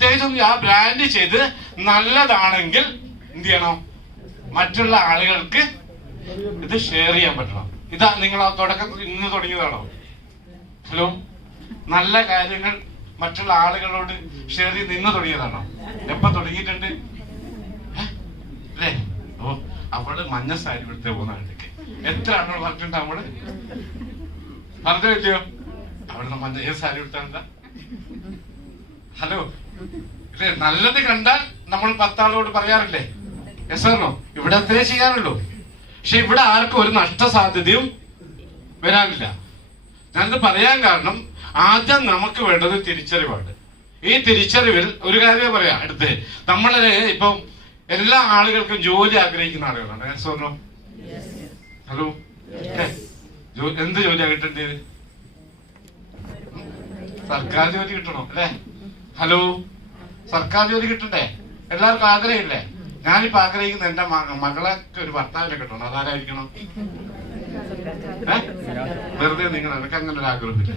പ്രത്യേകിച്ചും ആ ബ്രാൻഡ് ചെയ്ത് നല്ലതാണെങ്കിൽ എന്ത് ചെയ്യണം? മറ്റുള്ള ആളുകൾക്ക് ഇത് ഷെയർ ചെയ്യാൻ പറ്റണം. ഇതാ നിങ്ങൾ ആ തുടക്കത്തിൽ ഇന്ന് തുടങ്ങിയതാണോ? ഹലോ? നല്ല കാര്യങ്ങൾ മറ്റുള്ള ആളുകളോട് ഷെയർ ചെയ്ത് ഇന്ന് തുടങ്ങിയതാണോ? എപ്പോ തുടങ്ങിയിട്ടുണ്ട്? അല്ലേ? ഓ അവൾ മഞ്ഞ സാരി എടുത്ത് പോകുന്ന ആളിലേക്ക് എത്ര ആളുകൾ പറഞ്ഞിട്ടുണ്ട് അവൾ? പറഞ്ഞോ പറ്റിയോ അവളുടെ മഞ്ഞ ഏത് സാരി എടുത്താ ഹലോ? ഇല്ലേ നല്ലത് കണ്ടാൽ നമ്മൾ പത്താളോട് പറയാറില്ലേ? എസ് ആണോ ഇവിടെ അത്രേ ചെയ്യാറുള്ളൂ പക്ഷെ ഇവിടെ ആർക്കും ഒരു നഷ്ടസാധ്യതയും വരാനില്ല. ഞാനിത് പറയാൻ കാരണം ആദ്യം നമുക്ക് വേണ്ടത് തിരിച്ചറിവാണ്. ഈ തിരിച്ചറിവിൽ ഒരു കാര്യം പറയാം. അടുത്ത് നമ്മളെ ഇപ്പം എല്ലാ ആളുകൾക്കും ജോലി ആഗ്രഹിക്കുന്ന ആളുകളാണ്. എസ് ആണോ ഹലോ എന്ത് ജോലിയാണ് കിട്ടേണ്ടത്? സർക്കാർ ജോലി കിട്ടണം? അല്ലേ? ഹലോ. സർക്കാർ ജോലി കിട്ടണ്ടേ? എല്ലാവർക്കും ആഗ്രഹമില്ലേ? ഞാനിപ്പോ ആഗ്രഹിക്കുന്ന എന്റെ മകളെ ഒരു ഭർത്താവിനെ കിട്ടണം. അതാരായിരിക്കണം? വെറുതെ നിങ്ങൾ എനിക്ക് അങ്ങനെ ഒരു ആഗ്രഹമില്ല.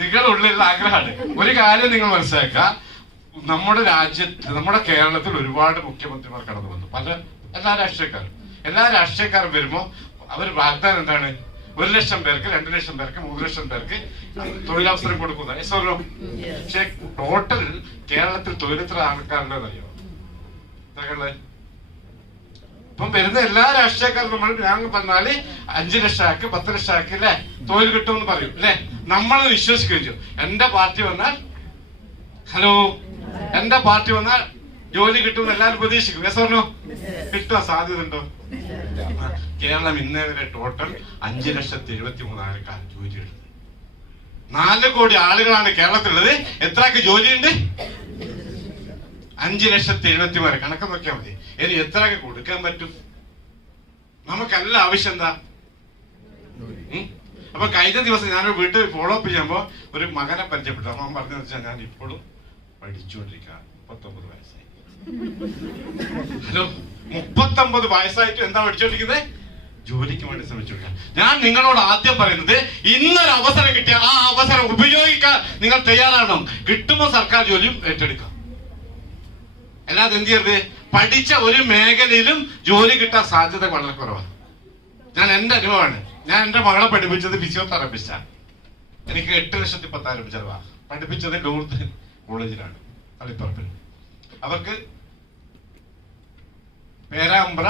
നിങ്ങളുടെ നിങ്ങളുള്ളിലുള്ള ആഗ്രഹമാണ്. ഒരു കാര്യം നിങ്ങൾ മനസ്സിലാക്കുക. നമ്മുടെ രാജ്യത്ത് നമ്മുടെ കേരളത്തിൽ ഒരുപാട് മുഖ്യമന്ത്രിമാർ കടന്നു വന്നു. പല എല്ലാ രാഷ്ട്രീയക്കാരും. എല്ലാ രാഷ്ട്രീയക്കാരും വരുമ്പോ അവർ വാഗ്ദാനം എന്താണ്? ഒരു ലക്ഷം പേർക്ക് രണ്ട് ലക്ഷം പേർക്ക് മൂന്ന് ലക്ഷം പേർക്ക് തൊഴിലവസരം കൊടുക്കുന്ന പക്ഷെ ടോട്ടൽ കേരളത്തിൽ തൊഴിലെത്ര ഇതൊക്കെ ഇപ്പം വരുന്ന എല്ലാ രാഷ്ട്രീയക്കാരും നമ്മൾ ഞാൻ പറഞ്ഞാൽ അഞ്ചു ലക്ഷം ആക്ക് പത്ത് ലക്ഷം ആക്ക് അല്ലെ? തൊഴിൽ കിട്ടുമെന്ന് പറയും അല്ലെ? നമ്മൾ വിശ്വസിക്കുകയും ചെയ്യും. എന്റെ പാർട്ടി വന്നാൽ ഹലോ? എന്റെ പാർട്ടി വന്നാൽ ജോലി കിട്ടും എല്ലാവരും പ്രതീക്ഷിക്കും എസ് പറഞ്ഞു? കിട്ടാൻ സാധ്യത ഉണ്ടോ കേരളം ഇന്നേ വരെ ടോട്ടൽ അഞ്ചു ലക്ഷത്തി എഴുപത്തി മൂന്നായിരക്കാർ ജോലി എടുത്തത് നാല് കോടി ആളുകളാണ് കേരളത്തിലുള്ളത്. എത്രക്ക് ജോലിയുണ്ട്? അഞ്ചു ലക്ഷത്തി എഴുപത്തി മൂന്ന് കണക്ക് നോക്കിയാൽ മതി. ഇനി എത്രക്ക് കൊടുക്കാൻ പറ്റും? നമുക്കല്ല ആവശ്യം എന്താ? അപ്പൊ കഴിഞ്ഞ ദിവസം ഞാനൊരു വീട്ടിൽ ഫോളോ അപ്പ് ചെയ്യുമ്പോൾ ഒരു മകനെ പരിചയപ്പെട്ടു. അമ്മ പറഞ്ഞു വെച്ചാൽ ഞാൻ ഇപ്പോഴും പഠിച്ചുകൊണ്ടിരിക്കുക മുപ്പത്തൊമ്പത് വയസ്സായി ഹലോ മുപ്പത്തൊമ്പത് വയസ്സായിട്ട് എന്താ പഠിച്ചോണ്ടിരിക്കുന്നത് ജോലിക്ക് വേണ്ടി ശ്രമിച്ചുകൊണ്ടിരിക്കുക ഞാൻ നിങ്ങളോട് ആദ്യം പറയുന്നത് ഇന്നൊരു അവസരം കിട്ടിയ ആ അവസരം ഉപയോഗിക്കാൻ നിങ്ങൾ തയ്യാറാണോ കിട്ടുമ്പോൾ സർക്കാർ ജോലിയും ഏറ്റെടുക്കാം. അല്ലാതെ എന്ത് ചെയ്യരുത്? പഠിച്ച ഒരു മേഖലയിലും ജോലി കിട്ടാൻ സാധ്യത വളരെ കുറവാണ്. ഞാൻ എന്റെ അനുഭവമാണ്. ഞാൻ എന്റെ മകളെ പഠിപ്പിച്ചത് ഫിസിയോതെറാപ്പിസ്റ്റാണ് എനിക്ക് എട്ട് ലക്ഷത്തി പത്തായിരം ചെലവാ. പഠിപ്പിച്ചത് ലൂർദ് കോളേജിലാണ് തളിപ്പറപ്പിൽ അവർക്ക് പേരാമ്പ്ര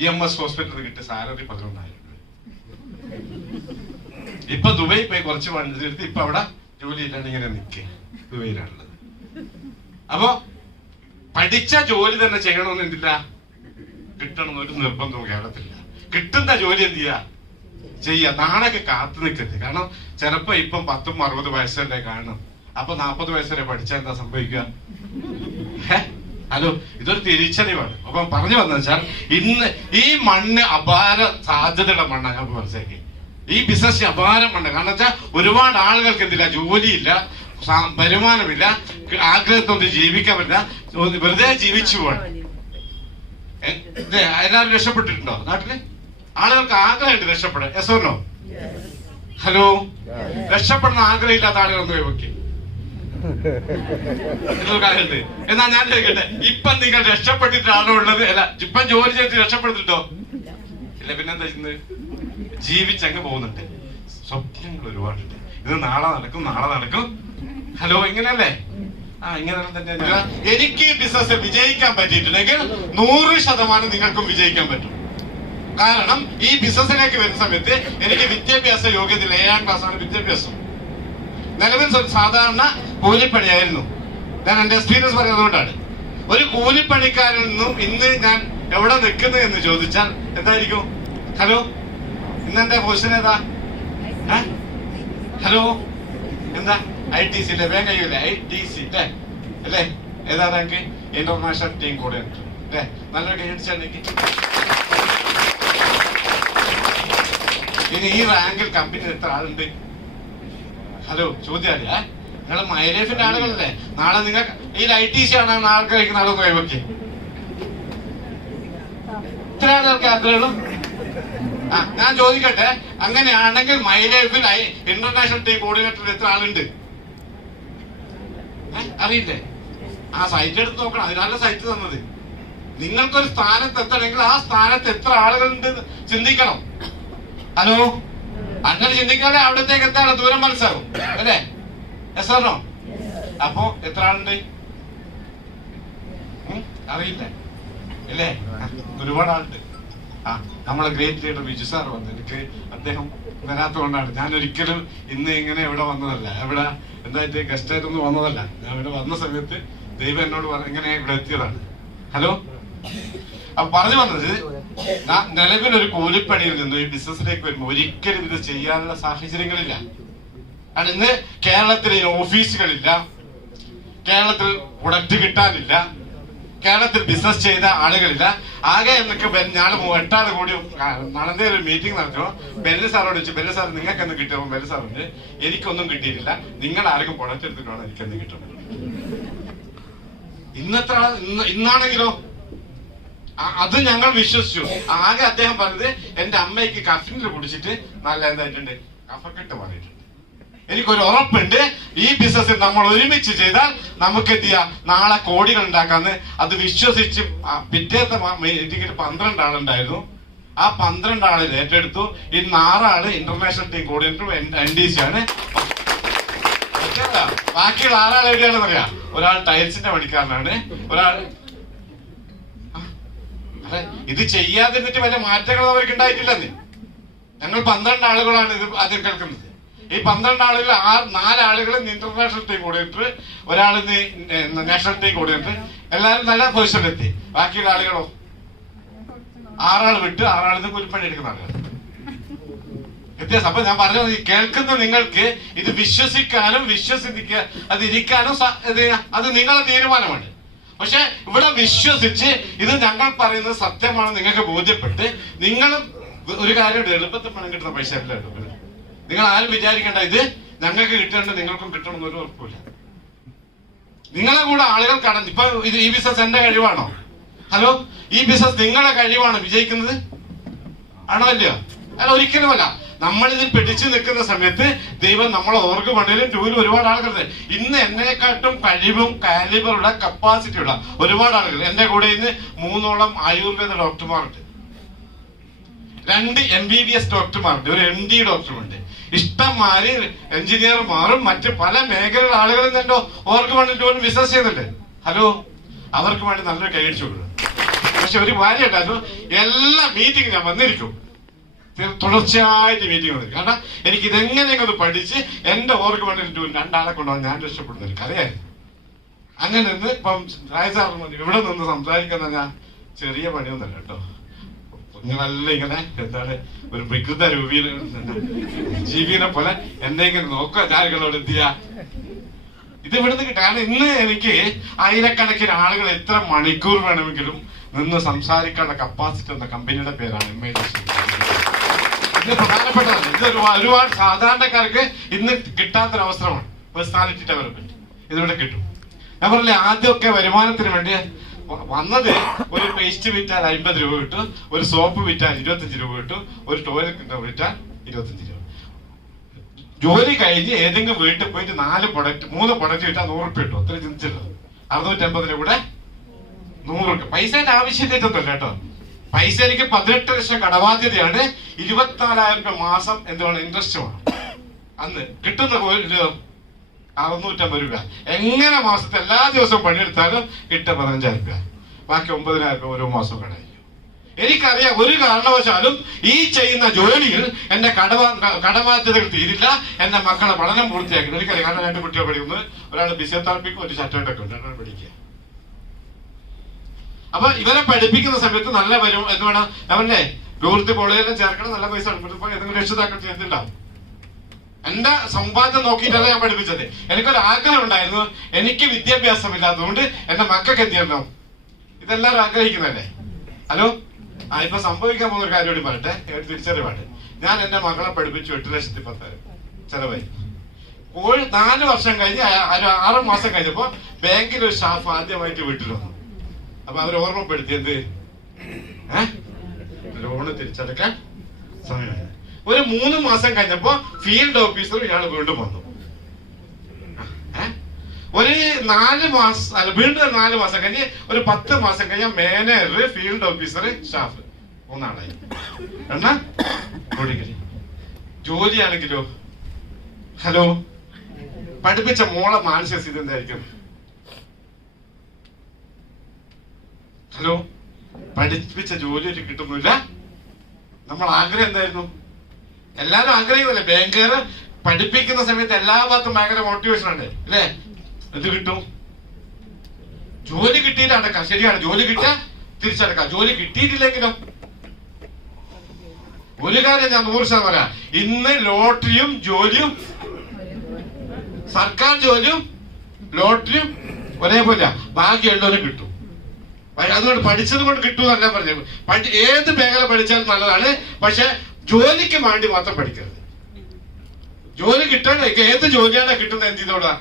ഇ എം എസ് ഹോസ്പിറ്റലിൽ കിട്ടിയ സാലറി പതിനൊന്നായിരം ഇപ്പൊ ദുബൈ പോയി കുറച്ച് പണിയെടുത്ത് ഇപ്പൊ അവിടെ ജോലി ഇല്ലാണ്ട് ഇങ്ങനെ നിൽക്കുക ദുബൈയിലാണുള്ളത്. അപ്പോ പഠിച്ച ജോലി തന്നെ ചെയ്യണമെന്ന് കിട്ടണമെന്ന് ഒരു നിർബന്ധവും കേരളത്തില്ല കിട്ടുന്ന ജോലി എന്ത് ചെയ്യാ? ചെയ്യുക നാളെയൊക്കെ കാത്തു നിൽക്കരുത്. കാരണം ചിലപ്പോ ഇപ്പം പത്തും അറുപത് വയസ്സല്ലേ കാണും. അപ്പൊ നാപ്പത് വയസ്സ് വരെ പഠിച്ചാൽ എന്താ സംഭവിക്കുക? ഹലോ ഇതൊരു തിരിച്ചറിവാണ്. അപ്പൊ പറഞ്ഞു വന്ന വെച്ചാൽ ഇന്ന് ഈ മണ്ണ് അപാര സാധ്യതയുള്ള മണ്ണാണ് ഞാൻ മനസ്സിലാക്കി. ഈ ബിസിനസ് അപാര മണ്ണ്. കാരണം വെച്ചാൽ ഒരുപാട് ആളുകൾക്ക് എന്തില്ല ജോലിയില്ല വരുമാനമില്ല ആഗ്രഹത്തൊന്നും ജീവിക്കാൻ പറ്റില്ല വെറുതെ ജീവിച്ചു പോവാണ്. ഇത് എല്ലാവരും രക്ഷപ്പെട്ടിട്ടുണ്ടോ നാട്ടിൽ? ആളുകൾക്ക് ആഗ്രഹമുണ്ട് രക്ഷപ്പെടാൻ. എസ് നോ ഹലോ രക്ഷപ്പെടുന്ന ആഗ്രഹമില്ലാത്ത ആളുകളൊന്നും കൈവയ്ക്കും എന്നാ ഞാൻ ചോദിക്കട്ടെ ഇപ്പൊ നിങ്ങൾ രക്ഷപ്പെട്ടിട്ടാണോ ഉള്ളത്? അല്ല ഇപ്പം ജോലി ചെയ്തിട്ട് രക്ഷപ്പെടുത്തിട്ടോ ഇല്ല പിന്നെന്താ ചെയ്യുന്നത് ജീവിച്ചങ്ങ് പോകുന്നുണ്ട്. സ്വപ്നങ്ങൾ ഒരുപാടുണ്ട്. ഇത് നാളെ നടക്കും നാളെ നടക്കും. ഹലോ ഇങ്ങനെയല്ലേ? ആ ഇങ്ങനെ തന്നെ. എനിക്ക് ഈ ബിസിനസ് വിജയിക്കാൻ പറ്റിയിട്ടുണ്ടെങ്കിൽ നൂറ് ശതമാനം നിങ്ങൾക്കും വിജയിക്കാൻ പറ്റും. കാരണം ഈ ബിസിനസ്സിലേക്ക് വരുന്ന സമയത്ത് എനിക്ക് വിദ്യാഭ്യാസ യോഗ്യത ഏഴാം ക്ലാസ്സാണ് വിദ്യാഭ്യാസം. നിലവിൽ സാധാരണ കൂലിപ്പണിയായിരുന്നു. ഞാൻ എന്റെ എക്സ്പീരിയൻസ് പറയുന്നതുകൊണ്ടാണ്. ഒരു കൂലിപ്പണിക്കാരിൽ നിന്നും ഇന്ന് ഞാൻ എവിടെ നിൽക്കുന്നു എന്ന് ചോദിച്ചാൽ എന്തായിരിക്കും? ഹലോ? ഇന്ന് എന്റെ പൊസിഷൻ ഏതാ? ഹലോ? എന്താ? ഐ ടി സി അല്ലേ വേഗം കഴിയൂലേ? ഐ ടി സി അല്ലേ അല്ലേ? ഏതാ റാങ്ക് ഇന്റർനാഷണൽ ടീം കൂടെ അല്ലേ? നല്ലൊരു എനിക്ക്. ഇനി ഈ റാങ്കിൽ കമ്പനിയിൽ എത്ര ആളുണ്ട്? ഹലോ ചോദ്യമല്ലേ നിങ്ങൾ മൈലേഫിന്റെ ആളുകളല്ലേ? നാളെ നിങ്ങൾ ഈ ഐ ടി സി ആണ് ആൾക്ക് കഴിക്കുന്ന ആളൊന്നും കൈവക്കി ഇത്ര ആ ഞാൻ ചോദിക്കട്ടെ. അങ്ങനെയാണെങ്കിൽ മൈലേഫിൽ ഇന്റർനാഷണൽ ടീം കോർഡിനേറ്റർ എത്ര ആളുണ്ട്? അറിയില്ലേ? ആ സൈറ്റ് എടുത്ത് നോക്കണം. അതിനാണ് സൈറ്റ് തന്നത്. നിങ്ങൾക്കൊരു സ്ഥാനത്ത് എത്തണമെങ്കിൽ ആ സ്ഥാനത്ത് എത്ര ആളുകളുണ്ട് ചിന്തിക്കണം. ഹലോ? അങ്ങനെ ചിന്തിക്കാതെ അവിടത്തേക്ക് എത്താണ് ദൂരം മനസ്സിലാവും. അല്ലേ? എസ് ആണോ അപ്പോ എത്ര ആളുണ്ട്? അറിയില്ല. ഇല്ലേ? ആ, ഒരുപാട് ആളുണ്ട്. ആ നമ്മളെ ഗ്രേറ്റ് ലീഡർ ബിജു സാർ വന്നു. എനിക്ക് അദ്ദേഹം വരാത്തതുകൊണ്ടാണ്. ഞാൻ ഒരിക്കലും ഇന്ന് ഇങ്ങനെ ഇവിടെ വന്നതല്ല. എവിടെ? എന്തായിട്ട് ഗസ്റ്റ് ആയിട്ടൊന്നും വന്നതല്ല. ഞാൻ ഇവിടെ വന്ന സമയത്ത് ദൈവം എന്നോട് ഇങ്ങനെ ഇവിടെ എത്തിയതാണ്. ഹലോ അപ്പൊ പറഞ്ഞു വന്നത് നിലവിൽ ഒരു കൂലിപ്പണിയിൽ നിന്ന് ഈ ബിസിനസ്സിലേക്ക് വരുമ്പോൾ ഒരിക്കലും ഇത് ചെയ്യാനുള്ള സാഹചര്യങ്ങളില്ല. കാരണം ഇന്ന് കേരളത്തിൽ ഓഫീസുകളില്ല. കേരളത്തിൽ പ്രൊഡക്റ്റ് കിട്ടാനില്ല. കേരളത്തിൽ ബിസിനസ് ചെയ്ത ആളുകളില്ല. ആകെ എന്നൊക്കെ ഞാൻ എട്ടാൾ കൂടി നടന്ന ഒരു മീറ്റിംഗ് നടത്തുമ്പോൾ ബെല്ല് സാറോട് വെച്ചു ബെല്ല് സാർ നിങ്ങൾക്ക് എന്ന് കിട്ടിയപ്പോൾ ബെല്ല് സാറുണ്ട് എനിക്കൊന്നും കിട്ടിയിട്ടില്ല. നിങ്ങൾ ആർക്കും പ്രൊഡക്റ്റ് എടുത്തിട്ടാണ് എനിക്കെന്ന് കിട്ടുന്നത് ഇന്നത്ര ഇന്നാണെങ്കിലോ? അത് ഞങ്ങൾ വിശ്വസിച്ചു. ആകെ അദ്ദേഹം പറഞ്ഞത് എന്റെ അമ്മയ്ക്ക് കഫിനിൽ കുടിച്ചിട്ട് നല്ല എന്തായിട്ടുണ്ട്? കഫക്കെട്ട് മാറിയിട്ടുണ്ട്. എനിക്കൊരു ഉറപ്പുണ്ട്. ഈ ബിസിനസ് നമ്മൾ ഒരുമിച്ച് ചെയ്താൽ നമുക്ക് എന്ത് ചെയ്യാം നാളെ കോടികൾ ഉണ്ടാക്കാന്ന്. അത് വിശ്വസിച്ച് പിറ്റേത്തെ മീറ്റിംഗിൽ പന്ത്രണ്ട് ആളുണ്ടായിരുന്നു. ആ പന്ത്രണ്ട് ആളിൽ ഏറ്റെടുത്തു. ഇന്ന് ആറാൾ international team coordinator N D C ആണ്. ബാക്കിയുള്ള ആറാൾ എവിടെയാണെന്ന് അറിയാം? ഒരാൾ ടൈൽസിന്റെ പണിക്കാരനാണ്. ഒരാൾ ഇത് ചെയ്യാതിരുന്നിട്ട് വല്ല മാറ്റങ്ങളും അവർക്ക് ഉണ്ടായിട്ടില്ലെന്ന്. ഞങ്ങൾ പന്ത്രണ്ട് ആളുകളാണ് ഇത് ആദ്യം കേൾക്കുന്നത്. ഈ പന്ത്രണ്ട് ആളുകൾ ആ നാലാളുകൾ ഇന്റർനാഷണൽ ടീം കോർഡിനേറ്റർ ഒരാൾ നാഷണൽ ടീം കോർഡിനേറ്റർ എല്ലാവരും നല്ല പൊസിഷനിലെത്തി ബാക്കിയുള്ള ആളുകളോ? ആറാൾ വിട്ട് ആറാളിന്ന് കുരിപ്പണി എടുക്കുന്ന ആളുകൾ വ്യത്യാസം. അപ്പൊ ഞാൻ പറഞ്ഞത് കേൾക്കുന്ന നിങ്ങൾക്ക് ഇത് വിശ്വസിക്കാനും വിശ്വസിക്കുക അത് ഇരിക്കാനും അത് നിങ്ങളുടെ തീരുമാനമാണ്. പക്ഷെ ഇവിടെ വിശ്വസിച്ച് ഇത് ഞങ്ങൾ പറയുന്നത് സത്യമാണ് നിങ്ങൾക്ക് ബോധ്യപ്പെട്ട് നിങ്ങളും ഒരു കാര്യം എളുപ്പത്തിൽ പണം കിട്ടുന്ന പൈസ അല്ല നിങ്ങൾ ആരും വിചാരിക്കേണ്ട ഇത് ഞങ്ങൾക്ക് കിട്ടേണ്ട നിങ്ങൾക്കും കിട്ടണം എന്നൊരു ഉറപ്പില്ല നിങ്ങളെ കൂടെ ആളുകൾ കടന്നു ഇപ്പൊ ഇത് ഈ ബിസിനസ് എന്റെ കഴിവാണോ? ഹലോ ഈ ബിസിനസ് നിങ്ങളെ കഴിവാണ് വിജയിക്കുന്നത്? ആണോ അല്ലയോ? അല്ല ഒരിക്കലുമല്ല. നമ്മൾ ഇതിൽ പിടിച്ചു നിൽക്കുന്ന സമയത്ത് ദൈവം നമ്മളെ ഓർക്ക് പണിയിലും ടൂവിലും ഒരുപാട് ആളുകളുണ്ട് ഇന്ന് എന്നെക്കാട്ടും കഴിവും കാലിബറുള്ള കപ്പാസിറ്റിയുള്ള ഒരുപാട് ആളുകൾ. എന്റെ കൂടെ ഇന്ന് മൂന്നോളം ആയുർവേദ ഡോക്ടർമാരുണ്ട് രണ്ട് എം ബി ബി എസ് ഡോക്ടർമാരുണ്ട് ഒരു എം ഡി ഡോക്ടറുമുണ്ട് ഇഷ്ടംമാര് എഞ്ചിനീയർമാരും മറ്റ് പല മേഖലയിലെ ആളുകളും തന്നെ ഓർക്ക് വേണ്ടിട്ട് പോലും ബിസിനസ് ചെയ്യുന്നുണ്ട്. ഹലോ അവർക്ക് വേണ്ടി നല്ലൊരു കൈയടിച്ചു കൊടുക്കണം പക്ഷെ ഒരു കാര്യം ഉണ്ടായിരുന്നു എല്ലാ മീറ്റിംഗ് ഞാൻ വന്നിരിക്കും. തുടർച്ചയായിട്ട് മീറ്റിംഗ് വന്നിരിക്കും. കാരണം എനിക്ക് ഇതെങ്ങനെയെങ്കിലും പഠിച്ച് എന്റെ ഓർക്ക് വേണ്ടിട്ട് രണ്ടാളെ കൊണ്ടുപോകാൻ ഞാൻ രക്ഷപ്പെടുന്ന ഒരു കഥയായിരുന്നു. അങ്ങനെ നിന്ന് ഇപ്പം രാജസാറിന് ഇവിടെ നിന്ന് സംസാരിക്കുന്ന ഞാൻ ചെറിയ പണിയൊന്നല്ല കേട്ടോ. നിങ്ങളെല്ലാം ഇങ്ങനെ എന്താണ് ഒരു വികൃത രൂപീന ജീവിനെ പോലെ എന്തെങ്കിലും നോക്കുക കാര്യങ്ങളോട് എന്ത് ചെയ്യാ? ഇത് ഇവിടുന്ന് കിട്ടും. കാരണം ഇന്ന് എനിക്ക് ആയിരക്കണക്കിന് ആളുകൾ എത്ര മണിക്കൂർ വേണമെങ്കിലും നിന്ന് സംസാരിക്കാനുള്ള കപ്പാസിറ്റി എന്ന കമ്പനിയുടെ പേരാണ് എം ഇത് പ്രധാനപ്പെട്ടതാണ്. ഇത് ഒരു- ഒരുപാട് സാധാരണക്കാർക്ക് ഇന്ന് കിട്ടാത്തൊരവസരമാണ്. പേഴ്സണാലിറ്റി ഡെവലപ്മെന്റ് ഇതിവിടെ കിട്ടും. ഞാൻ പറഞ്ഞില്ലേ ആദ്യമൊക്കെ വരുമാനത്തിന് വേണ്ടി വന്നത് ഒരു പേസ്റ്റ് വിറ്റാൽ അമ്പത് രൂപ കിട്ടും ഒരു സോപ്പ് വിറ്റാൽ ഇരുപത്തഞ്ച് രൂപ കിട്ടും ഒരു ടോയ്ലറ്റ് വിറ്റാൽ ഇരുപത്തഞ്ച് രൂപ. ജോലി കഴിഞ്ഞ് ഏതെങ്കിലും വീട്ടിൽ പോയിട്ട് നാല് പ്രൊഡക്റ്റ് മൂന്ന് പ്രൊഡക്റ്റ് വിറ്റാൽ നൂറ് രൂപ കിട്ടും. അത്ര ചിന്തിച്ചല്ലോ അറുന്നൂറ്റമ്പതിന് കൂടെ നൂറ് രൂപ. പൈസയുടെ ആവശ്യത്തിനൊന്നുമില്ല കേട്ടോ. പൈസ എനിക്ക് പതിനെട്ട് ലക്ഷം കടബാധ്യതയാണ്. ഇരുപത്തിനാലായിരം രൂപ മാസം എന്താണ് ഇൻട്രസ്റ്റ് വേണം അന്ന് കിട്ടുന്ന അറുന്നൂറ്റമ്പത് രൂപ. എങ്ങനെ മാസത്തെ എല്ലാ ദിവസവും പണിയെടുത്താലും കിട്ടുക പതിനഞ്ചായിരം രൂപ. ബാക്കി ഒമ്പതിനായിരം രൂപ ഓരോ മാസവും കടയില്ല എനിക്കറിയാം ഒരു കാരണവശാലും ഈ ചെയ്യുന്ന ജോലിയിൽ എന്റെ കടബാ കടബാധ്യതകൾ തീരില്ല. എന്റെ മക്കളെ പഠനം പൂർത്തിയാക്കി എനിക്കറിയാം കാരണം രണ്ട് കുട്ടികൾ പഠിക്കുന്നത് ഒരാൾ ഫിസിയോതെറാപ്പിക്കും ഒരു ചട്ടോട്ടൊക്കെ ഉണ്ട്. രണ്ടാൾ പഠിക്കുക. അപ്പൊ ഇവരെ പഠിപ്പിക്കുന്ന സമയത്ത് നല്ല വരും എന്ന് വേണം. അവന്റെ ദൂരത്ത് പോളിയെല്ലാം ചേർക്കണം. നല്ല പൈസ ഇപ്പൊ ഏതെങ്കിലും രക്ഷിതാക്കൾ ചെയ്തിട്ടുണ്ടാവും എന്റെ സമ്പാദ്യം നോക്കിയിട്ടല്ല ഞാൻ പഠിപ്പിച്ചത്? എനിക്കൊരു ആഗ്രഹം ഉണ്ടായിരുന്നു. എനിക്ക് വിദ്യാഭ്യാസം ഇല്ലാത്തതുകൊണ്ട് എന്റെ മക്കൾക്ക് എന്ത് ചെയ്യണം? ഇതെല്ലാവരും ആഗ്രഹിക്കുന്നതല്ലേ? ഹലോ? ആ ഇപ്പൊ സംഭവിക്കാൻ പോകുന്ന ഒരു കാര്യം കൂടി പറയട്ടെ. ഒരു തിരിച്ചറിവാണ് ഞാൻ എന്റെ മകളെ പഠിപ്പിച്ചു എട്ട് ലക്ഷത്തി പത്തായിരം ചെലവായി. കോഴി നാല് വർഷം കഴിഞ്ഞ് ഒരു ആറ് മാസം കഴിഞ്ഞപ്പോ ബാങ്കിൽ ഒരു സ്റ്റാഫ് ആദ്യമായിട്ട് വീട്ടിൽ വന്നു. അപ്പൊ അവർ ഓർമ്മപ്പെടുത്തിയത്? ഏഹ് ലോണ് തിരിച്ചടക്കാൻ സമയമായി ഒരു മൂന്ന് മാസം കഴിഞ്ഞപ്പോ ഫീൽഡ് ഓഫീസർ ഇയാൾ വീണ്ടും വന്നു. ഒരു നാല് മാസം അല്ല വീണ്ടും നാല് മാസം കഴിഞ്ഞ് ഒരു പത്ത് മാസം കഴിഞ്ഞ മാനേജർ ഫീൽഡ് ഓഫീസർ സ്റ്റാഫ് മൂന്നാളായി. എന്നാ ജോലിയാണെങ്കിലോ ഹലോ? പഠിപ്പിച്ച മോളെ മാനസിക സ്ഥിതി എന്തായിരിക്കും? ഹലോ? പഠിപ്പിച്ച ജോലി കിട്ടുന്നില്ല. നമ്മൾ ആഗ്രഹം എന്തായിരുന്നു? എല്ലാരും ആഗ്രഹിക്കുന്നില്ലേ? ബാങ്കുകാർ പഠിപ്പിക്കുന്ന സമയത്ത് എല്ലാ ഭാഗത്തും ഭയങ്കര മോട്ടിവേഷൻ ഉണ്ട്. അല്ലേ എന്ത് കിട്ടും? ജോലി കിട്ടിയിട്ട് അടക്കാം. ശരിയാണ്. ജോലി കിട്ടിയാ തിരിച്ചടക്കാം. ജോലി കിട്ടിയിട്ടില്ലെങ്കിലും. ഒരു കാര്യം ഞാൻ നൂറ് ശതമാനം പറയാം. ഇന്ന് ലോട്ടറിയും ജോലിയും സർക്കാർ ജോലിയും ലോട്ടറിയും ഒരേപോലെ ബാക്കിയുള്ളവരും കിട്ടും. അതുകൊണ്ട് പഠിച്ചത് കൊണ്ട് കിട്ടും എന്നല്ല പറഞ്ഞു ഏത് മേഖല പഠിച്ചാലും നല്ലതാണ്. പക്ഷെ ജോലിക്ക് വേണ്ടി മാത്രം പഠിക്കരുത്. ജോലി കിട്ടാൻ ഏത് ജോലിയാണ് കിട്ടുന്നത് എന്ത് ചെയ്തോടാ?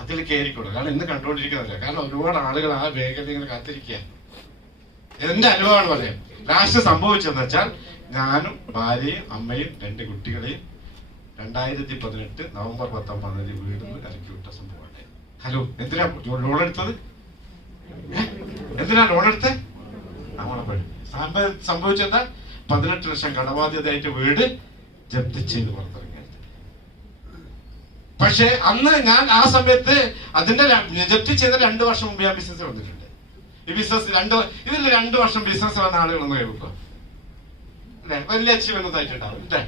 അതിൽ കയറിക്കൂടാ. കാരണം ഇന്ന് കണ്ടുകൊണ്ടിരിക്കുന്നില്ല കാരണം ഒരുപാട് ആളുകൾ ആ മേഖല ഇങ്ങനെ കാത്തിരിക്കുക എന്റെ അനുഭവമാണ് പറയാം. ലാസ്റ്റ് സംഭവിച്ചതെന്ന് വെച്ചാൽ ഞാനും ഭാര്യയും അമ്മയും രണ്ട് കുട്ടികളെയും രണ്ടായിരത്തി പതിനെട്ട് നവംബർ പത്തൊമ്പതാം തീയതി വീട്ടിൽ നിന്ന് ഇറക്കി വിട്ട സംഭവമാണ്. ഹലോ എന്തിനാ ലോൺ എടുത്തത്? എന്തിനാ ലോൺ എടുത്തത് നമ്മളെ സംഭവിച്ചെന്താ പതിനെട്ട് ലക്ഷം കടബാധ്യതയായിട്ട് വീട് ജപ്തി ചെയ്ത് പുറത്തിറങ്ങി പക്ഷെ അന്ന് ഞാൻ ആ സമയത്ത് അതിന്റെ ജപ്തി ചെയ്ത രണ്ട് വർഷം മുമ്പ് ഞാൻ ബിസിനസ് വന്നിട്ടുണ്ട്. ഈ ബിസിനസ് രണ്ട് ഇതിൽ രണ്ട് വർഷം ബിസിനസ് വന്ന ആളുകൾ ഒന്ന് കേൾക്കുക. അല്ലെ? വലിയ അച്ചീവ്മെന്റ് ആയിട്ടുണ്ടാവും അല്ലേ?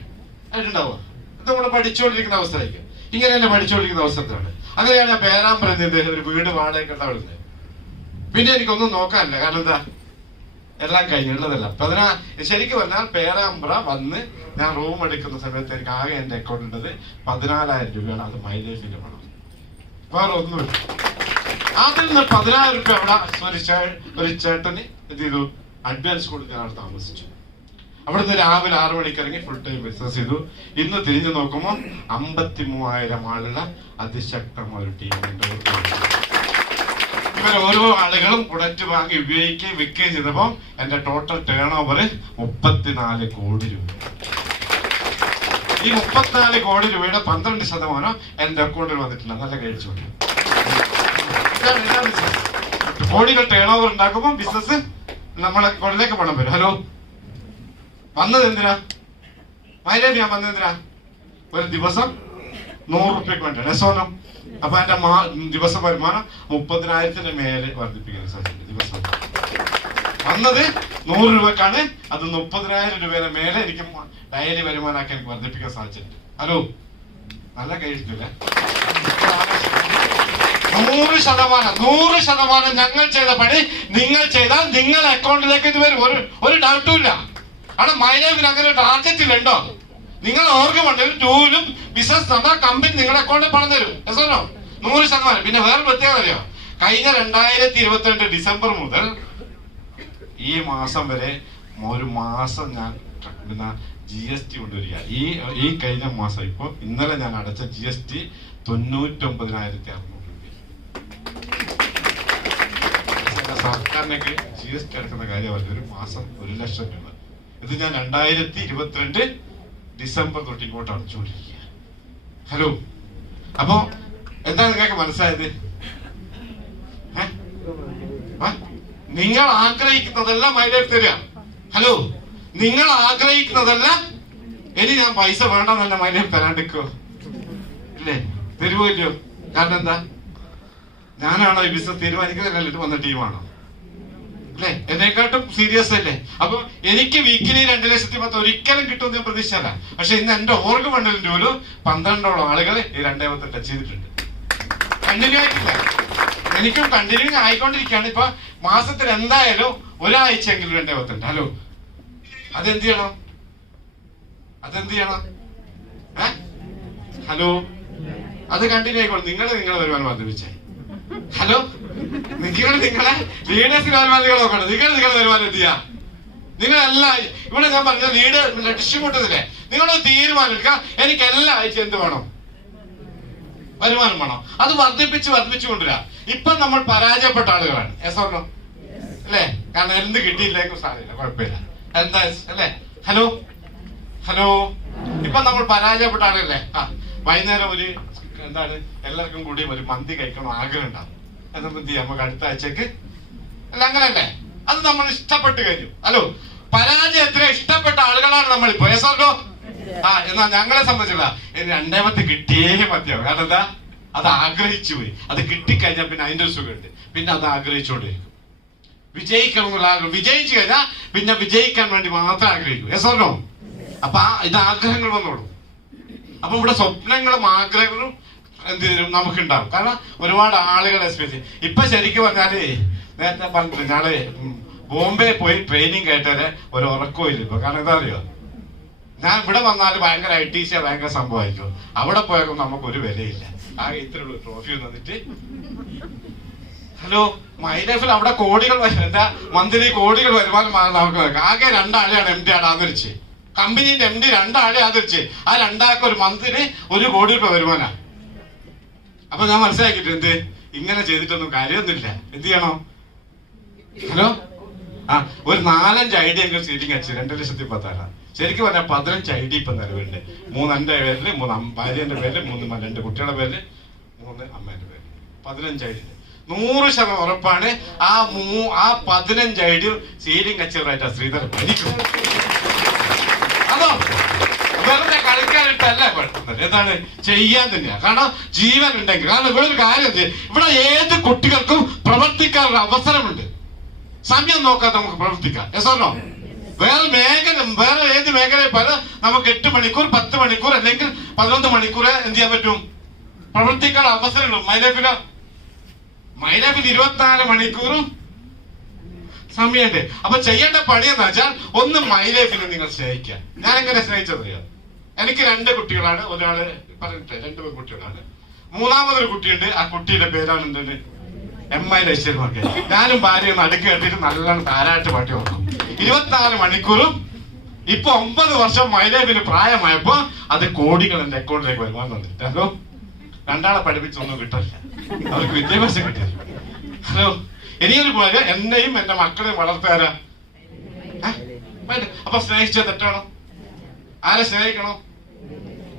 ആയിട്ടുണ്ടാവുക. ഇത് നമ്മൾ പഠിച്ചുകൊണ്ടിരിക്കുന്ന അവസ്ഥയിലേക്ക്. ഇങ്ങനെ തന്നെ പഠിച്ചുകൊണ്ടിരിക്കുന്ന അവസരത്തിലാണ് അങ്ങനെയാണ് ഞാൻ പേരാമ്പ്രം എന്ത് ഒരു വീട് വാടക വിടുന്നത് പിന്നെ എനിക്കൊന്നും നോക്കാനില്ല. കാരണം എന്താ? എല്ലാം കഴിഞ്ഞുള്ളതല്ല അപ്പൊ അതിനാ ശരിക്കും പറഞ്ഞാൽ പേരാമ്പ്ര വന്ന് ഞാൻ റൂം എടുക്കുന്ന സമയത്ത് എനിക്ക് ആകെ എന്റെ അക്കൗണ്ട് ഉള്ളത് പതിനാലായിരം രൂപയാണ്. അത് മൈലേജിന്റെ പണം. വേറെ ഒന്നുമില്ല. അതിൽ നിന്ന് പതിനായിരം രൂപ അവിടെ ഒരു ഒരു ചേട്ടന് എന്ത് ചെയ്തു? അഡ്വാൻസ് കൊടുക്കാൻ അവിടെ താമസിച്ചു. അവിടുന്ന് രാവിലെ ആറു മണിക്ക് ഇറങ്ങി ഫുൾ ടൈം ബിസിനസ് ചെയ്തു. ഇന്ന് തിരിഞ്ഞു നോക്കുമ്പോൾ അമ്പത്തി മൂവായിരം ആളുള്ള അതിശക്തമായ ഒരു ടീമിന്റെ ഇവർ ഓരോ ആളുകളും പ്രൊഡക്റ്റ് വാങ്ങി ഉപയോഗിക്കുകയും വിൽക്കുകയും ചെയ്തപ്പോൾ എന്റെ ടോട്ടൽ ടേൺ ഓവർ മുപ്പത്തിനാല് കോടി രൂപ. ഈ മുപ്പത്തിനാല് കോടി രൂപയുടെ പന്ത്രണ്ട് ശതമാനം എന്റെ അക്കൗണ്ടിൽ വന്നിട്ടില്ല നല്ല കഴിച്ചു. കോടികൾ ടേൺ ഓവർ ഉണ്ടാക്കുമ്പോൾ ബിസിനസ് നമ്മളെ അക്കൗണ്ടിലേക്ക് പണം വരും. ഹലോ വന്നത് എന്തിനാ? മൈലേജ് ഞാൻ വന്നത് എന്തിനാ? ഒരു ദിവസം നൂറ് റുപ്യക്ക് വേണ്ടി എസോനം അപ്പൊ എന്റെ മാ ദിവസ വരുമാനം മുപ്പതിനായിരത്തിന് മേലെ വർദ്ധിപ്പിക്കുന്ന സാർ ദിവസം. വന്നത് നൂറ് രൂപക്കാണ്. അത് മുപ്പതിനായിരം രൂപയുടെ മേലെ എനിക്ക് ഡയലി വരുമാനമാക്കി എനിക്ക് വർദ്ധിപ്പിക്കാൻ സാധിച്ചിട്ടുണ്ട്. ഹലോ നല്ല കഴിഞ്ഞില്ലേ നൂറ് ശതമാനം നൂറ് ശതമാനം ഞങ്ങൾ ചെയ്ത പണി നിങ്ങൾ ചെയ്താൽ നിങ്ങളുടെ അക്കൗണ്ടിലേക്ക് ഇത് വരും. ഒരു ഒരു ഡൗട്ടും ഇല്ല. അവിടെ മൈലേജിന് അങ്ങനെ ടാർഗറ്റ് ഇല്ലണ്ടോ നിങ്ങൾ ഓർക്കുമുണ്ട് ഒരു ടൂലും ബിസിനസ് തന്നാൽ കമ്പനി നിങ്ങളുടെ അക്കൗണ്ടിൽ പണം തരും. എസോ നൂറ് ശതമാനം. പിന്നെ വേറെ പ്രത്യേകത അറിയോ? കഴിഞ്ഞ രണ്ടായിരത്തി ഇരുപത്തിരണ്ട് ഡിസംബർ മുതൽ ഈ മാസം വരെ ഒരു മാസം ഞാൻ പിന്നെ ജി എസ് ടി കൊണ്ടുവരിക. ഈ ഈ കഴിഞ്ഞ മാസം ഇപ്പൊ ഇന്നലെ ഞാൻ അടച്ച ജി എസ് ടി തൊണ്ണൂറ്റൊമ്പതിനായിരത്തി അറുന്നൂറ് രൂപ സർക്കാരിനൊക്കെ ജി എസ് ടി അടക്കുന്ന കാര്യമല്ല ഒരു മാസം ഒരു ലക്ഷം രൂപ. ഇത് ഞാൻ രണ്ടായിരത്തി ഇരുപത്തിരണ്ട് ഡിസംബർ തൊട്ട് ഇങ്ങോട്ട് അടച്ചുകൊണ്ടിരിക്കുക ഹലോ? അപ്പോ എന്താ നിങ്ങൾക്ക് മനസ്സിലായത്? നിങ്ങൾ ആഗ്രഹിക്കുന്നതെല്ലാം മൈലേജ് തരിക ഹലോ? നിങ്ങൾ ആഗ്രഹിക്കുന്നതെല്ലാം ഇനി ഞാൻ പൈസ വേണ്ടെന്നല്ല മൈലേജ് തരാണ്ടിക്കോ ഇല്ലേ? തരുമല്ലോ കാരണം എന്താ? ഞാനാണോ ഈ ബിസിനസ് തീരുമാനിക്കുന്നത് ഇട്ട് വന്ന ടീമാണോ അല്ലേ? എന്നെക്കാട്ടും സീരിയസ് അല്ലേ? അപ്പൊ എനിക്ക് വീക്കിലി രണ്ട് ലക്ഷത്തി പത്ത് ഒരിക്കലും കിട്ടുമെന്ന് ഞാൻ പ്രതീക്ഷിച്ചല്ല പക്ഷെ ഇന്ന് എന്റെ ഓർഗ് മണ്ഡലിന്റെ ഒരു പന്ത്രണ്ടോളം ആളുകൾ ഈ രണ്ടേ പത്ത് ടച്ച് ചെയ്തിട്ടുണ്ട്. കണ്ടിന്യൂ ആയിട്ടില്ല. എനിക്കും കണ്ടിന്യൂ ആയിക്കൊണ്ടിരിക്കുകയാണ്. ഇപ്പൊ മാസത്തിൽ എന്തായാലും ഒരാഴ്ചയെങ്കിലും രണ്ടേ പത്തുണ്ട് ഹലോ അതെന്ത് ചെയ്യണം? അതെന്ത് ചെയ്യണം? ഹലോ അത് കണ്ടിന്യൂ ആയിക്കോളും. നിങ്ങൾ നിങ്ങളെ വരുമാനം വർദ്ധിപ്പിച്ചേ. ഹലോ? നിങ്ങൾ നിങ്ങളെ ലീഡേഴ്സിന് വരുമാനം നോക്കണം. നിങ്ങൾ നിങ്ങളുടെ വരുമാനം എന്ത് ചെയ്യാം? ഇവിടെ ഞാൻ പറഞ്ഞ ലീഡ് ലക്ഷ്യം നിങ്ങളൊരു തീരുമാനം എടുക്ക എനിക്ക് എല്ലാ ആഴ്ച എന്ത് വേണം? വരുമാനം വേണം. അത് വർദ്ധിപ്പിച്ച് വർദ്ധിപ്പിച്ചു കൊണ്ടുവരാം ഇപ്പൊ നമ്മൾ പരാജയപ്പെട്ട ആളുകളാണ്. എസ് അല്ലേ? കാരണം എന്ത് കിട്ടിയില്ലെങ്കിൽ സാധ്യത കുഴപ്പമില്ല. എന്താ അല്ലേ? ഹലോ? ഹലോ? ഇപ്പൊ നമ്മൾ പരാജയപ്പെട്ട ആളുകളല്ലേ? ആ വൈകുന്നേരം ഒരു എന്താണ്? എല്ലാവർക്കും കൂടി ഒരു മന്തി കഴിക്കണം ആഗ്രഹം ഉണ്ടാവും. എന്നാ എന്ത് ചെയ്യാം? നമുക്ക് അടുത്ത ആഴ്ചക്ക്? അല്ല അങ്ങനല്ലേ? അത് നമ്മൾ ഇഷ്ടപ്പെട്ട് കഴിഞ്ഞു. ഹലോ പരാജയത്തിന് ഇഷ്ടപ്പെട്ട ആളുകളാണ് നമ്മൾ ഇപ്പൊ യെസോട്ടോ ആ എന്നാ ഞങ്ങളെ സംബന്ധിച്ചില്ല ഇനി രണ്ടാമത്തെ കിട്ടിയേ മതിയാവും. കാരണം എന്താ? അത് ആഗ്രഹിച്ചു പോയി. അത് കിട്ടിക്കഴിഞ്ഞാൽ പിന്നെ അതിന്റെ സുഖമുണ്ട്. പിന്നെ അത് ആഗ്രഹിച്ചുകൊണ്ടിരിക്കും വിജയിക്കണം എന്നുള്ള ആഗ്രഹം. വിജയിച്ചു കഴിഞ്ഞാൽ പിന്നെ വിജയിക്കാൻ വേണ്ടി മാത്രം ആഗ്രഹിക്കും. യെസോട്ടോ അപ്പൊ ഇത് ആഗ്രഹങ്ങൾ വന്നോളൂ. അപ്പൊ ഇവിടെ സ്വപ്നങ്ങളും ആഗ്രഹങ്ങളും എന്ത് ചെയ്യും നമുക്കുണ്ടാവും. കാരണം ഒരുപാട് ആളുകൾ എക്സ്പീരിയൻസ് ഇപ്പൊ ശരിക്കും പറഞ്ഞാൽ നേരത്തെ പറഞ്ഞില്ല ഞാൾ ബോംബെ പോയി ട്രെയിനിങ് കേട്ടാലേ ഒരു ഉറക്കവും ഇല്ല ഇപ്പൊ കാരണം എന്താ അറിയോ? ഞാൻ ഇവിടെ വന്നാൽ ഭയങ്കര ഐ ടി സിയാ ഭയങ്കര സംഭവമായിരിക്കും. അവിടെ പോയപ്പോൾ നമുക്ക് ഒരു വിലയില്ല. ആ ഇത്രയുള്ള ട്രോഫി വന്നിട്ട്. ഹലോ മൈ ലൈഫിൽ അവിടെ കോടികൾ എന്താ മന്ത്ലി കോടികൾ വരുമാനം നമുക്ക്. ആകെ രണ്ടാളെയാണ് എം ഡി ആടാതിരിച്ച് കമ്പനീന്റെ എം ഡി രണ്ടാളെ ആദരിച്ച്. ആ രണ്ടാൾക്ക് ഒരു മന്ത്രി ഒരു കോടി രൂപ വരുമാനാ. അപ്പൊ ഞാൻ മനസ്സിലാക്കിയിട്ട് എന്ത്? ഇങ്ങനെ ചെയ്തിട്ടൊന്നും കാര്യമൊന്നുമില്ല. എന്ത് ചെയ്യണോ? ഹലോ? ആ ഒരു നാലഞ്ച് ഐഡിയ എങ്കിലും സീറ്റിംഗ് അടിച്ചു രണ്ട് ലക്ഷത്തി പത്താറാ. ശരിക്കും പറഞ്ഞാൽ പതിനഞ്ച് ഐഡിയ ഇപ്പൊ നിലവിലുണ്ട്. മൂന്ന് എന്റെ പേരിൽ മൂന്ന് ഭാര്യന്റെ പേരിൽ മൂന്ന് രണ്ട് കുട്ടികളുടെ പേരിൽ മൂന്ന് അമ്മേന്റെ പേരിൽ. പതിനഞ്ച് ഐഡിയ നൂറ് ശതമാനം ഉറപ്പാണ് ആ മൂ ആ പതിനഞ്ച് ഐഡിയ സീലിംഗ് അച്ചീവറായിട്ട് ശ്രീധരൻ ഭരിക്കും അതോ കളിക്കാനിട്ടല്ല പെട്ടെന്ന് എന്താണ്? ചെയ്യാൻ തന്നെയാണ് കാരണം ജീവൻ ഉണ്ടെങ്കിൽ കാരണം ഇവിടെ ഒരു കാര്യം. ഇവിടെ ഏത് കുട്ടികൾക്കും പ്രവർത്തിക്കാനുള്ള അവസരമുണ്ട്. സമയം നോക്കാതെ നമുക്ക് പ്രവർത്തിക്കാം. യെസോനോ വേറെ മേഖല വേറെ ഏത് മേഖലയിൽ പല നമുക്ക് എട്ട് മണിക്കൂർ പത്ത് മണിക്കൂർ അല്ലെങ്കിൽ പതിനൊന്ന് മണിക്കൂർ എന്ത് ചെയ്യാൻ പറ്റും? പ്രവർത്തിക്കാൻ അവസരമുള്ളൂ മൈലൈഫിൽ മൈലൈഫിൽ ഇരുപത്തിനാല് മണിക്കൂറും സമയമുണ്ട്. അപ്പൊ ചെയ്യേണ്ട പണി എന്ന് വെച്ചാൽ ഒന്ന് മൈലൈഫിനെ നിങ്ങൾ സ്നേഹിക്കുക. ഞാൻ എങ്ങനെ സ്നേഹിച്ചതറിയോ എനിക്ക് രണ്ട് കുട്ടികളാണ്. ഒരാൾ പറഞ്ഞിട്ട് രണ്ട് കുട്ടികളാണ് മൂന്നാമതൊരു കുട്ടിയുണ്ട്. ആ കുട്ടിയുടെ പേരാണ് എന്തെന്ന് എം ഐ ലൈശ്വര്യമൊക്കെ ഞാനും ഭാര്യയും അടുക്കി കെട്ടിട്ട് നല്ലോണം താരാട്ട് പാട്ടി ഓർക്കും ഇരുപത്തിനാല് മണിക്കൂറും ഇപ്പൊ ഒമ്പത് വർഷം മൈലേബിന് പ്രായമായപ്പോ അത് കോടികൾ എന്റെ അക്കൗണ്ടിലേക്ക് വരുമാനം വന്നിട്ട് ഹലോ? രണ്ടാളെ പഠിപ്പിച്ചൊന്നും കിട്ടില്ല. അവർക്ക് വിദ്യാഭ്യാസം കിട്ടില്ല. ഹലോ? ഇനിയൊരു പോലെ എന്നെയും എന്റെ മക്കളെയും വളർത്തുകാരാ. അപ്പൊ സ്നേഹിച്ച തെറ്റാണോ? ആരെ സ്നേഹിക്കണോ?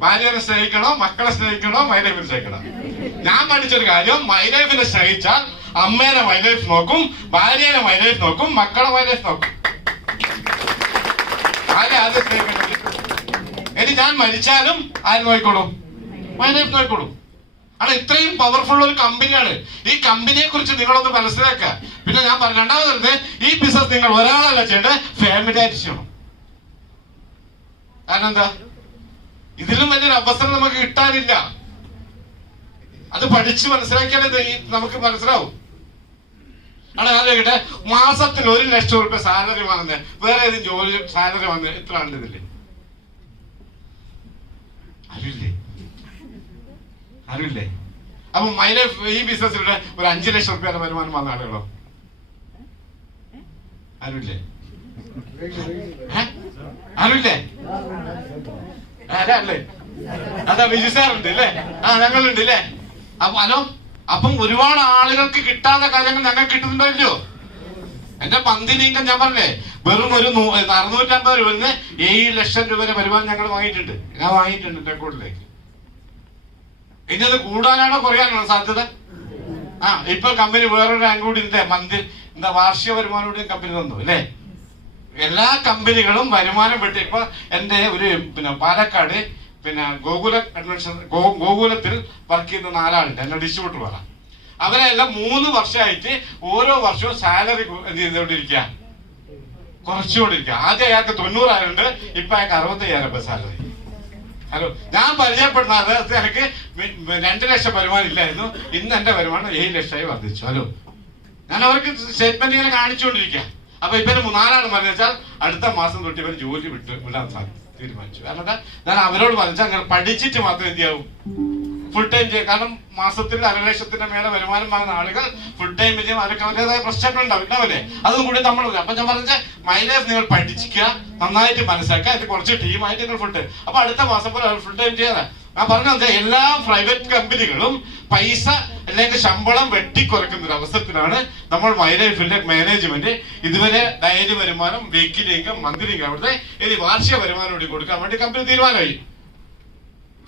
ഭാര്യനെ സ്നേഹിക്കണോ? മക്കളെ സ്നേഹിക്കണോ? മൈലൈഫിനെ സ്നേഹിക്കണം? ഞാൻ പഠിച്ചൊരു കാര്യം മൈലൈഫിനെ സ്നേഹിച്ചാൽ അമ്മേനെ മൈലൈഫ് നോക്കും ഭാര്യനെ മൈലൈഫ് നോക്കും മക്കളെ മൈലൈഫ് നോക്കും. ആരെ ആദ്യം സ്നേഹിക്കണം. ഇനി ഞാൻ മരിച്ചാലും ആര് നോക്കിക്കോളും മൈലൈഫ് നോക്കിക്കോളും ആണ് ഇത്രയും പവർഫുൾ ഒരു കമ്പനിയാണ് ഈ കമ്പനിയെ കുറിച്ച് നിങ്ങളൊന്ന് മനസ്സിലാക്കുക. പിന്നെ ഞാൻ പറഞ്ഞു രണ്ടാമത് ഈ ബിസിനസ് നിങ്ങൾ ഒരാളല്ല ചെയ്യേണ്ടത് ഫാമിലി ആയിട്ട് ചെയ്യണം. കാരണം എന്താ? ഇതിലും വലിയൊരു അവസരം നമുക്ക് കിട്ടാനില്ല. അത് പഠിച്ച് മനസ്സിലാക്കിയാലേ നമുക്ക് മനസ്സിലാവും. ചോദിക്കട്ടെ മാസത്തിൽ ഒരു ലക്ഷം റുപ്യ സാലറി വാങ്ങുന്നത് വേറെ ഏത് ജോലി സാലറി വാങ്ങുന്നത് ആളുണ്ട് ഇതില്ലേ അറിയില്ലേ അറിയില്ലേ അപ്പൊ മൈന ഈ ബിസിനസ്സിലൂടെ ഒരു അഞ്ചു ലക്ഷം റുപ്യയുടെ വരുമാനം വന്ന ആളുകളോ? അറിയില്ലേ ഏ? ആരല്ലേ അതാ ബിജു സാറുണ്ട് അല്ലേ ആ ഞങ്ങളുണ്ട് അല്ലേ അപ്പൊ ഹലോ അപ്പം ഒരുപാട് ആളുകൾക്ക് കിട്ടാത്ത കാര്യങ്ങൾ ഞങ്ങൾക്ക് കിട്ടുന്നുണ്ടോ ഇല്ലയോ എന്റെ പന്തി നീക്കം ഞാൻ പറഞ്ഞേ വെറും ഒരു അറുന്നൂറ്റമ്പത് രൂപ ഏഴ് ലക്ഷം രൂപ വരെ വരുമാനം ഞങ്ങൾ വാങ്ങിയിട്ടുണ്ട്. ഞാൻ വാങ്ങിയിട്ടുണ്ട് എന്റെ അക്കൗണ്ടിലേക്ക്. ഇനി അത് കൂടാനാണോ കുറയാനാണോ സാധ്യത? ആ ഇപ്പൊ കമ്പനി വേറൊരു റാങ്ക് കൂടി ഉണ്ട്. മന്ത് എന്താ വാർഷിക വരുമാനം കമ്പനി തന്നു അല്ലേ? എല്ലാ കമ്പനികളും വരുമാനം വെട്ടി. ഇപ്പൊ എന്റെ ഒരു പിന്നെ പാലക്കാട് പിന്നെ ഗോകുല കൺവെൻഷൻ ഗോകുലത്തിൽ വർക്ക് ചെയ്യുന്ന നാലാളുണ്ട്. എന്റെ ഡിസ്ട്രിബ്യൂട്ടർ പറ അവരെല്ലാം മൂന്ന് വർഷമായിട്ട് ഓരോ വർഷവും സാലറി എന്ത് ചെയ്തുകൊണ്ടിരിക്കുക കുറച്ചുകൊണ്ടിരിക്കുക ആദ്യം അയാൾക്ക് തൊണ്ണൂറായിരം ഉണ്ട് ഇപ്പൊ അയാൾക്ക് അറുപത്തയ്യായിരം രൂപ സാലറി ഹലോ ഞാൻ പരിചയപ്പെടുന്ന അത് എനിക്ക് രണ്ട് ലക്ഷം വരുമാനം ഇല്ലായിരുന്നു. ഇന്ന് എന്റെ വരുമാനം ഏഴ് ലക്ഷമായി വർദ്ധിച്ചു. ഹലോ ഞാൻ അവർക്ക് സ്റ്റേറ്റ്മെന്റ് ഇങ്ങനെ കാണിച്ചുകൊണ്ടിരിക്കുക അപ്പൊ ഇവർ മൂന്നാലാണ് പറഞ്ഞു അടുത്ത മാസം തൊട്ട് ഇവർ ജോലി വിട്ട് വിടാൻ സാധിക്കും തീരുമാനിച്ചു. കാരണം ഞാൻ അവരോട് പറഞ്ഞാൽ അങ്ങനെ പഠിച്ചിട്ട് മാത്രം എന്ത് ചെയ്യാവും ഫുൾ ടൈം ചെയ്യും. കാരണം മാസത്തിൽ അരലക്ഷത്തിന്റെ മേലെ വരുമാനം വാങ്ങുന്ന ആളുകൾ ഫുൾ ടൈം ചെയ്യും. അവർക്ക് അവരുടേതായ പ്രശ്നങ്ങൾ ഉണ്ടാവും. ഉണ്ടാവില്ലേ? അതും കൂടി നമ്മൾ അപ്പൊ ഞാൻ പറഞ്ഞ മൈലേജ് നിങ്ങൾ പഠിച്ചിക്കുക നന്നായിട്ട് മനസ്സിലാക്കുക. ഇത് കുറച്ച് ടീമായിട്ട് നിങ്ങൾ ഫുൾ ടൈം അപ്പൊ അടുത്ത മാസം പോലെ ഫുൾ ടൈം ചെയ്യാതെ ഞാൻ പറഞ്ഞാൽ എല്ലാ പ്രൈവറ്റ് കമ്പനികളും പൈസ അല്ലെങ്കിൽ ശമ്പളം വെട്ടിക്കുറയ്ക്കുന്ന ഒരു അവസരത്തിലാണ് നമ്മൾ മൈലൈഫിന്റെ മാനേജ്മെന്റ് ഇതുവരെ ഡയറി വരുമാനം വീക്കിലി ഇൻകം മന്ത്ലി ഇൻകം അവിടുത്തെ ഇനി വാർഷിക വരുമാനം കൂടി കൊടുക്കാൻ വേണ്ടി കമ്പനി തീരുമാനമായി.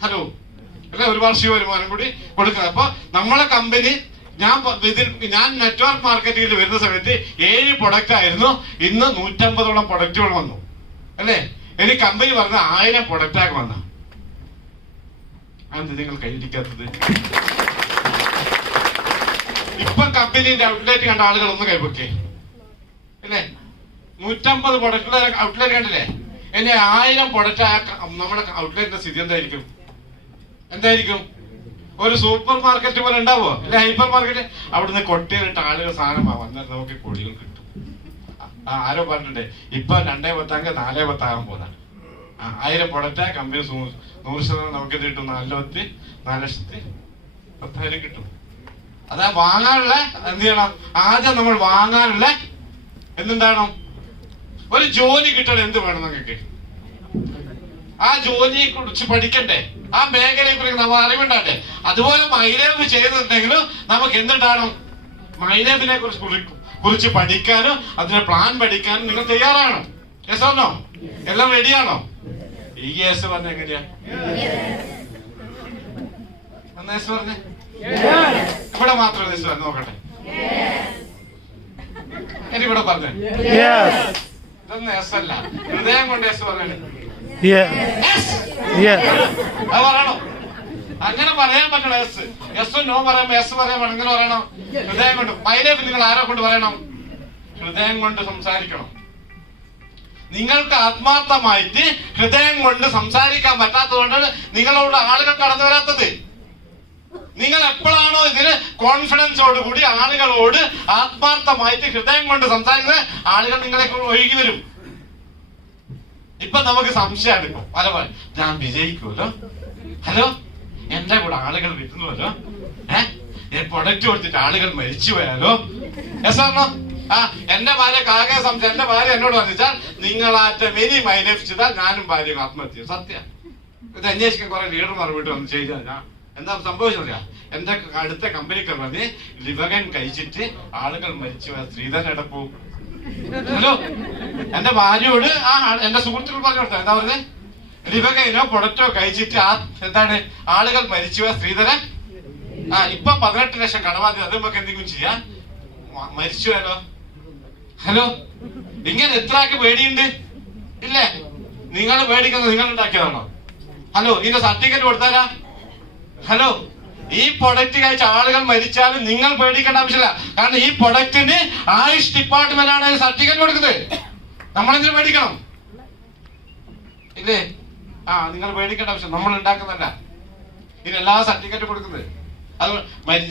ഹലോ അല്ലെ? ഒരു വാർഷിക വരുമാനം കൂടി കൊടുക്കുന്നത്. അപ്പൊ നമ്മളെ കമ്പനി ഞാൻ ഇതിൽ ഞാൻ നെറ്റ്വർക്ക് മാർക്കറ്റിംഗിൽ വരുന്ന സമയത്ത് ഏഴ് പ്രൊഡക്റ്റ് ആയിരുന്നു. ഇന്ന് നൂറ്റമ്പതോളം പ്രൊഡക്റ്റുകൾ വന്നു. അല്ലേ? ഇനി കമ്പനി പറഞ്ഞ ആയിരം പ്രൊഡക്റ്റ് ആക്കി വന്ന. അത് നിങ്ങൾ കൈയിടിക്കാത്തത് ഇപ്പൊ കമ്പനീന്റെ ഔട്ട്ലെറ്റ് കണ്ട ആളുകൾ ഒന്ന് കൈപൊക്കെ അല്ലേ? നൂറ്റമ്പത് പ്രൊഡക്റ്റുള്ള ഔട്ട്ലെറ്റ് കണ്ടില്ലേ? ഇനി ആയിരം പ്രൊഡക്റ്റ് നമ്മുടെ ഔട്ട്ലെറ്റിന്റെ സ്ഥിതി എന്തായിരിക്കും? എന്തായിരിക്കും? ഒരു സൂപ്പർ മാർക്കറ്റ് പോലെ ഉണ്ടാവോ? അല്ലെ ഹൈപ്പർ മാർക്കറ്റ് അവിടുന്ന് കൊട്ടിയിട്ട് ആളുകൾ സാധനം അന്നേരം നമുക്ക് കൊടികൾ കിട്ടും. ആ, ആരോ പറഞ്ഞിട്ടുണ്ട്. ഇപ്പൊ രണ്ടേ പത്താങ്ക നാലേ പത്താകാൻ പോകുന്നതാണ് ആയിരം പ്രൊഡക്റ്റ് കമ്പനി നൂറ് ശതമാനം നമുക്ക് കിട്ടും. നാല് ലക്ഷത്തി നാല് ലക്ഷത്തി പത്തായിരം കിട്ടും. അതാ വാങ്ങാനുള്ള എന്ത് ചെയ്യണം? ആദ്യം നമ്മൾ വാങ്ങാനുള്ള എന്തുണ്ടാകണം? ഒരു ജോലി കിട്ടണം. എന്ത് വേണം നിങ്ങൾക്ക്? ആ ജോലിയെ കുറിച്ച് പഠിക്കണ്ടേ? ആ മേഖലയെ കുറിച്ച് നമ്മൾ അറിവുണ്ടാകട്ടെ അതുപോലെ മൈലേബ് ചെയ്തിട്ടുണ്ടെങ്കിലും നമുക്ക് എന്തുണ്ടാണോ മൈലേബിനെ കുറിച്ച് കുറിച്ച് പഠിക്കാനും അതിന്റെ പ്ലാൻ പഠിക്കാനും നിങ്ങൾ തയ്യാറാണോ യെസ് ആണോ എല്ലാം റെഡിയാണോ ഈ യെസ് പറഞ്ഞ എങ്ങനെയാ? പറഞ്ഞേ ഇവിടെ മാത്രം നോക്കട്ടെ. ഇവിടെ പറഞ്ഞേ. ഇതൊന്നും അല്ല. ഹൃദയം കൊണ്ട് എസ് പറഞ്ഞു. അത് പറയണോ? അങ്ങനെ പറയാൻ പറ്റണം എസ് എസ് നോ പറയുമ്പോ എസ് പറയുമ്പോ അങ്ങനെ പറയണം. ഹൃദയം കൊണ്ട് മൈലേബ് നിങ്ങൾ ആരെ കൊണ്ട് പറയണം? ഹൃദയം കൊണ്ട് സംസാരിക്കണം. നിങ്ങൾക്ക് ആത്മാർത്ഥമായിട്ട് ഹൃദയം കൊണ്ട് സംസാരിക്കാൻ പറ്റാത്തത് കൊണ്ടാണ് നിങ്ങളോട് ആളുകൾ കടന്നു വരാത്തത്. നിങ്ങൾ എപ്പോഴാണോ ഇതിന് കോൺഫിഡൻസോട് കൂടി ആളുകളോട് ആത്മാർത്ഥമായിട്ട് ഹൃദയം കൊണ്ട് സംസാരിക്കുന്നത് ആളുകൾ നിങ്ങളെ ഒഴുകി വരും. ഇപ്പൊ നമുക്ക് സംശയമാണ് ഇപ്പൊ. പല പല ഞാൻ വിജയിക്കുമല്ലോ? ഹലോ? എന്റെ കൂടെ ആളുകൾ വരുന്നുവല്ലോ? ഏഹ് പ്രൊഡക്റ്റ് കൊടുത്തിട്ട് ആളുകൾ മരിച്ചു പോയാലോ? എസ് ആ എന്റെ ഭാര്യ കാകെ സംശയം എന്റെ ഭാര്യ എന്നോട് പറഞ്ഞാൽ നിങ്ങളാറ്റ മെനി മൈലേഫ് ചെയ്താൽ ഞാനും ഭാര്യയും ആത്മഹത്യ സത്യ സത്യം. ഇത് അന്വേഷിക്കാൻ കുറെ ലീഡർമാർ വീട്ടിൽ വന്ന് ചെയ്താൽ ഞാൻ. എന്താ സംഭവിച്ചില്ല എന്റെ അടുത്ത കമ്പനിക്ക് പറഞ്ഞ് ലിവകൻ കഴിച്ചിട്ട് ആളുകൾ മരിച്ചു. പോയ ശ്രീധരൻ എവിടെ ഹലോ? എന്റെ ഭാര്യയോട് ആ എന്റെ സുഹൃത്തുക്കൾ പറഞ്ഞു കൊടുത്ത എന്താ പറഞ്ഞത് ലിവകൈനോ പൊടറ്റോ കഴിച്ചിട്ട് ആ എന്താണ്? ആളുകൾ മരിച്ചുപോയ ശ്രീധരൻ? ആ ഇപ്പൊ പതിനെട്ട് ലക്ഷം കടബാധ്യത. അത് നമുക്ക് എന്തെങ്കിലും ചെയ്യാൻ മരിച്ചു ഹലോ ഹലോ? ഇങ്ങനെ എത്ര ആൾക്ക് പേടിയുണ്ട്? ഇല്ലേ? നിങ്ങൾ പേടിക്കുന്നത് നിങ്ങൾ ഉണ്ടാക്കിയതാണോ? ഹലോ ഇതിന്റെ സർട്ടിഫിക്കറ്റ് കൊടുത്താരാ? ഹലോ ഈ പ്രൊഡക്റ്റ് കഴിച്ച ആളുകൾ മരിച്ചാലും നിങ്ങൾ പേടിക്കേണ്ട ആവശ്യമില്ല. കാരണം ഈ പ്രൊഡക്റ്റിന് ആയുഷ് ഡിപ്പാർട്ട്മെന്റ് ആണ് സർട്ടിഫിക്കറ്റ് കൊടുക്കുന്നത്. നമ്മളെന്തിനു പേടിക്കണം? ഇല്ലേ? ആ നിങ്ങൾ പേടിക്കേണ്ട ആവശ്യം നമ്മൾ ഉണ്ടാക്കുന്നല്ല ഇതിന് എല്ലാ സർട്ടിഫിക്കറ്റ് കൊടുക്കുന്നത്. അത്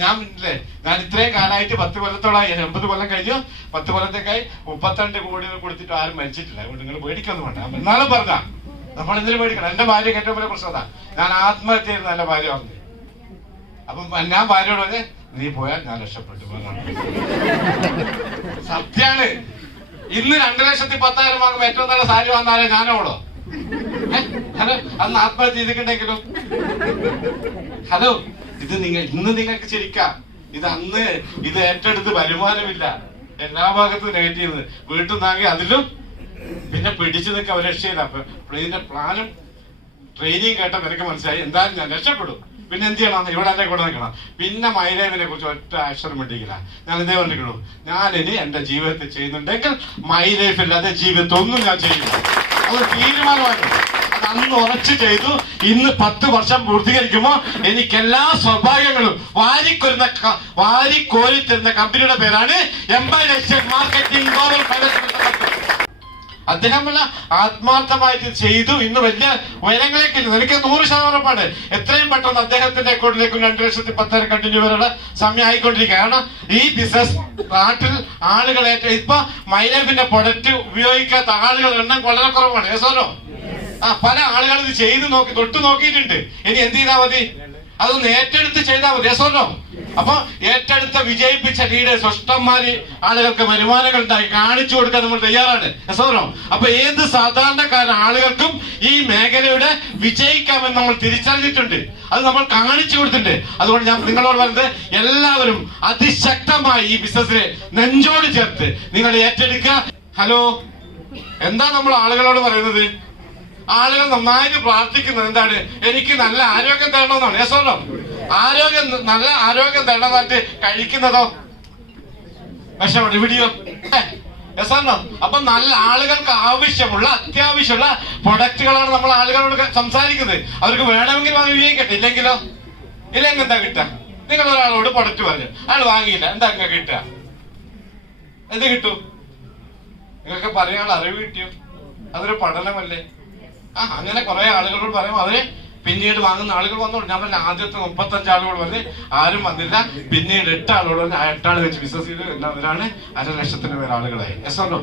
ഞാൻ ഇല്ലേ ഞാൻ ഇത്രയും കാലമായിട്ട് പത്ത് കൊല്ലത്തോളായി എൺപത് കൊല്ലം കഴിഞ്ഞു. പത്ത് കൊല്ലത്തേക്കായി മുപ്പത്തിരണ്ട് കോടി കൊടുത്തിട്ട് ആരും മരിച്ചിട്ടില്ല. അതുകൊണ്ട് നിങ്ങൾ പേടിക്കൊന്നും വേണ്ട. എന്നാലും പറഞ്ഞ നമ്മൾ എന്തിനു പേടിക്കണം? എന്റെ ഭാര്യ ഏറ്റവും വലിയ പ്രശ്നം ഞാൻ ആത്മഹത്യ ചെയ്യുന്ന നല്ല ഭാര്യ വന്നു അപ്പം ഞാൻ ഭാര്യയോട് പറഞ്ഞേ നീ പോയാൽ ഞാൻ രക്ഷപ്പെട്ടു. സത്യാണ്. ഇന്ന് രണ്ടു ലക്ഷത്തി പത്തായിരം വാങ്ങുമ്പോ ഏറ്റവും നല്ല സാരി വന്നാലേ ഞാനോളോ അന്ന് ആത്മഹത്യ ചെയ്തിട്ടുണ്ടെങ്കിലും. ഹലോ ഇത് നിങ്ങൾ ഇന്ന് നിങ്ങൾക്ക് ചിരിക്കാം. ഇത് അന്ന് ഇത് ഏറ്റെടുത്ത് വരുമാനമില്ല. എല്ലാ ഭാഗത്തും നെഗറ്റീവ് വീട്ടിൽ നിന്നാകെ അതിലും പിന്നെ പിടിച്ചു നിൽക്കാൻ ഒരു രക്ഷയില്ല. അപ്പൊ ഇതിന്റെ പ്ലാനും ട്രെയിനിങ് കേട്ടാൽ എനിക്ക് മനസ്സിലായി. എന്തായാലും ഞാൻ രക്ഷപ്പെടും. പിന്നെ എന്ത് ചെയ്യണം? ഇവിടെ എന്റെ കൂടെ നിൽക്കണം. പിന്നെ മൈലേവിനെ കുറിച്ച് ഒറ്റ അക്ഷരം വേണ്ടിയില്ല ഞാൻ ഇതേ പറഞ്ഞിട്ടുള്ളൂ. ഞാൻ ഇനി എന്റെ ജീവിതത്തിൽ ചെയ്യുന്നുണ്ടെങ്കിൽ മൈ ലൈഫ് ഇല്ലാതെ ജീവിതത്തിൽ ഒന്നും ഞാൻ ചെയ്യില്ല. അത് തീരുമാനമായിരുന്നു അന്ന് ഉറച്ചു ചെയ്തു. ഇന്ന് പത്ത് വർഷം പൂർത്തീകരിക്കുമ്പോ എനിക്ക് എല്ലാ സ്വാഭാവികങ്ങളും വാരിക്കൊരുന്ന വാരിക്കോരി തരുന്ന കമ്പനിയുടെ പേരാണ് എംബൈ മാർക്കറ്റിംഗ് ഗ്ലോബൽ കമ്പനി അദ്ദേഹം വല്ല ആത്മാർത്ഥമായിട്ട് ചെയ്തു. ഇന്ന് വലിയ ഉയരങ്ങളിലേക്ക് എനിക്ക് നൂറ് ശതമാനം ഉറപ്പാണ് എത്രയും പെട്ടെന്ന് അദ്ദേഹത്തിന്റെ അക്കൗണ്ടിലേക്കും രണ്ടു ലക്ഷത്തി പത്തര കണ്ടിന്യൂ വരെയുള്ള സമയം ആയിക്കൊണ്ടിരിക്കുക. കാരണം ഈ ബിസിനസ് നാട്ടിൽ ആളുകൾ ഏറ്റവും ഇപ്പൊ മൈലേഫിന്റെ പ്രൊഡക്റ്റ് ഉപയോഗിക്കാത്ത ആളുകളുടെ എണ്ണം വളരെ കുറവാണ്. ഏസോലോ ആ പല ആളുകൾ ഇത് ചെയ്ത് നോക്കി തൊട്ട് നോക്കിയിട്ടുണ്ട്. ഇനി എന്ത് ചെയ്താൽ മതി? അതൊന്ന് ഏറ്റെടുത്ത് ചെയ്താൽ മതി. ഏസോലോ അപ്പൊ ഏറ്റെടുത്ത വിജയിപ്പിച്ച ലീഡേഴ്സ് ഒഷ്ടന്മാര് ആളുകൾക്ക് വരുമാനങ്ങൾ ഉണ്ടായി കാണിച്ചു കൊടുക്കാൻ നമ്മൾ തയ്യാറാണ്. യസോനോ അപ്പൊ ഏത് സാധാരണക്കാരൻ ആളുകൾക്കും ഈ മേഖലയുടെ വിജയിക്കാമെന്ന് നമ്മൾ തിരിച്ചറിഞ്ഞിട്ടുണ്ട്. അത് നമ്മൾ കാണിച്ചു കൊടുത്തിട്ടുണ്ട്. അതുകൊണ്ട് ഞാൻ നിങ്ങളോട് പറഞ്ഞത് എല്ലാവരും അതിശക്തമായി ഈ ബിസിനസ്സിനെ നെഞ്ചോട് ചേർത്ത് നിങ്ങൾ ഏറ്റെടുക്കുക. ഹലോ എന്താ നമ്മൾ ആളുകളോട് പറയുന്നത്? ആളുകൾ നന്നായിട്ട് പ്രാർത്ഥിക്കുന്നത് എന്താണ്? എനിക്ക് നല്ല ആരോഗ്യം തരണമെന്നാണ്. യെസോല്ലോ ആരോഗ്യം നല്ല ആരോഗ്യം തരണമെന്നായിട്ട് കഴിക്കുന്നതോ? പക്ഷെ ഇവിടെയോ? യെസാണോ അപ്പൊ നല്ല ആളുകൾക്ക് ആവശ്യമുള്ള അത്യാവശ്യമുള്ള പ്രൊഡക്റ്റുകളാണ് നമ്മൾ ആളുകളോട് സംസാരിക്കുന്നത്. അവർക്ക് വേണമെങ്കിൽ അത് ഉപയോഗിക്കട്ടെ ഇല്ലെങ്കിലോ? ഇല്ലെങ്കിൽ എന്താ കിട്ടുക? നിങ്ങൾ ഒരാളോട് പ്രൊഡക്റ്റ് പറഞ്ഞു. അയാൾ വാങ്ങിയില്ല. എന്താ കിട്ട എന്ത് കിട്ടും? നിങ്ങൾക്ക് പറയാനുള്ള അറിവ് കിട്ടിയോ? അതൊരു പഠനമല്ലേ? ആ അങ്ങനെ കുറെ ആളുകളോട് പറയുമ്പോൾ അവർ പിന്നീട് വാങ്ങുന്ന ആളുകൾ വന്നോളൂ. ഞാൻ പറഞ്ഞ ആദ്യത്തെ മുപ്പത്തഞ്ച് ആളുകൾ പറഞ്ഞ് ആരും വന്നില്ല. പിന്നീട് എട്ട് ആളുകൾ വന്ന് ആ എട്ടാൾ വെച്ച് ബിസിനസ് ചെയ്ത് എല്ലാവരാണ് അര ലക്ഷത്തിന് പേര് ആളുകളായി എസ് ആണോ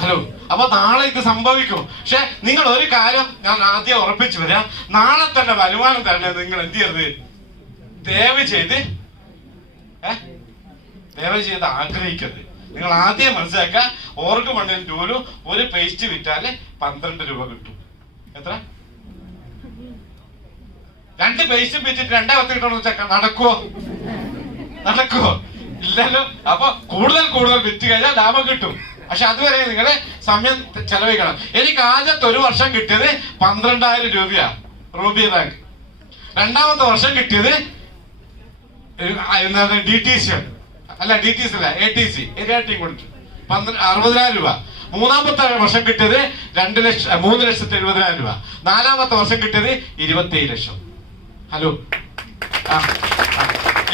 ഹലോ അപ്പൊ നാളെ ഇത് സംഭവിക്കും. പക്ഷെ നിങ്ങൾ ഒരു കാര്യം ഞാൻ ആദ്യം ഉറപ്പിച്ചു വരാം. നാളെ തന്നെ വരുമാനം തന്നെ നിങ്ങൾ എന്ത് ചെയ്യരുത്? ദയവ് ചെയ്ത് ദയവ് ചെയ്ത് ആഗ്രഹിക്കരുത്. നിങ്ങൾ ആദ്യം മനസ്സിലാക്കുക ഓർക്ക് മണ്ണിൽ ജോലു ഒരു പേസ്റ്റ് വിറ്റാൽ പന്ത്രണ്ട് രൂപ കിട്ടും. എത്ര? രണ്ട് പേസ്റ്റ് വെച്ചിട്ട് രണ്ടാമത്തെ കിട്ടണമെന്ന് വെച്ചാൽ നടക്കുവോ? നടക്കുവോ? ഇല്ലല്ലോ. അപ്പൊ കൂടുതൽ കൂടുതൽ വിറ്റ് കഴിഞ്ഞാൽ ലാഭം കിട്ടും. പക്ഷെ അതുവരെ നിങ്ങളെ സമയം ചെലവഴിക്കണം. എനിക്ക് ആദ്യത്തെ ഒരു വർഷം കിട്ടിയത് പന്ത്രണ്ടായിരം രൂപയാ റൂബി ബാങ്ക്. രണ്ടാമത്തെ വർഷം കിട്ടിയത് ഡി ടി സി അല്ല ഡി ടി സി അല്ല എ ടി സി. കൊടുത്തു. പന്ത്രണ്ട് അറുപതിനായിരം രൂപ. മൂന്നാമത്തെ വർഷം കിട്ടിയത് രണ്ട് ലക്ഷം മൂന്ന് ലക്ഷത്തി എഴുപതിനായിരം രൂപ. നാലാമത്തെ വർഷം കിട്ടിയത് ഇരുപത്തിയേഴ് ലക്ഷം. ഹലോ.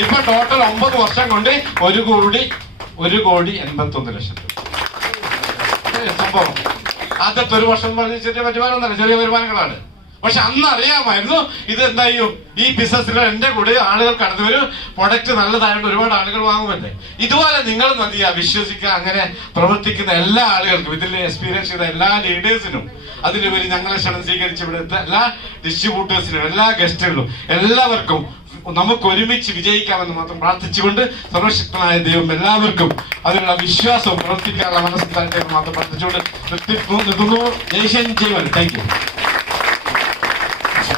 ഇപ്പൊ ടോട്ടൽ ഒമ്പത് വർഷം കൊണ്ട് ഒരു കോടി ഒരു കോടി എൺപത്തി ഒന്ന് ലക്ഷം സംഭവം. ആദ്യത്തെ ഒരു വർഷം പറഞ്ഞ ചെറിയ വരുമാനം ചെറിയ വരുമാനങ്ങളാണ്. പക്ഷെ അന്ന് അറിയാമായിരുന്നു ഇത് എന്താ ചെയ്യും ഈ ബിസിനസ്സിൽ എന്റെ കൂടെ ആളുകൾ കടന്നു വരും. പ്രൊഡക്റ്റ് നല്ലതായിട്ട് ഒരുപാട് ആളുകൾ വാങ്ങുമല്ലേ ഇതുപോലെ നിങ്ങൾ ചെയ്യുക വിശ്വസിക്കുക അങ്ങനെ പ്രവർത്തിക്കുന്ന എല്ലാ ആളുകൾക്കും ഇതിൽ എക്സ്പീരിയൻസ് ചെയ്ത എല്ലാ ലീഡേഴ്സിനും അതിലുപരി ഞങ്ങളെ ക്ഷണം സ്വീകരിച്ച ഇവിടുത്തെ എല്ലാ ഡിസ്ട്രിബ്യൂട്ടേഴ്സിനും എല്ലാ ഗസ്റ്റുകളും എല്ലാവർക്കും നമുക്ക് ഒരുമിച്ച് വിജയിക്കാമെന്ന് മാത്രം പ്രാർത്ഥിച്ചുകൊണ്ട് സർവശക്തനായ ദൈവം എല്ലാവർക്കും അതിനുള്ള വിശ്വാസവും പ്രവർത്തിക്കാനുള്ള മനസ്സിലാക്കിയെന്ന് മാത്രം പ്രാർത്ഥിച്ചുകൊണ്ട് നിർത്തി നിർത്തുന്നു. ജയ്ശൻ ജീവൻ താങ്ക് യു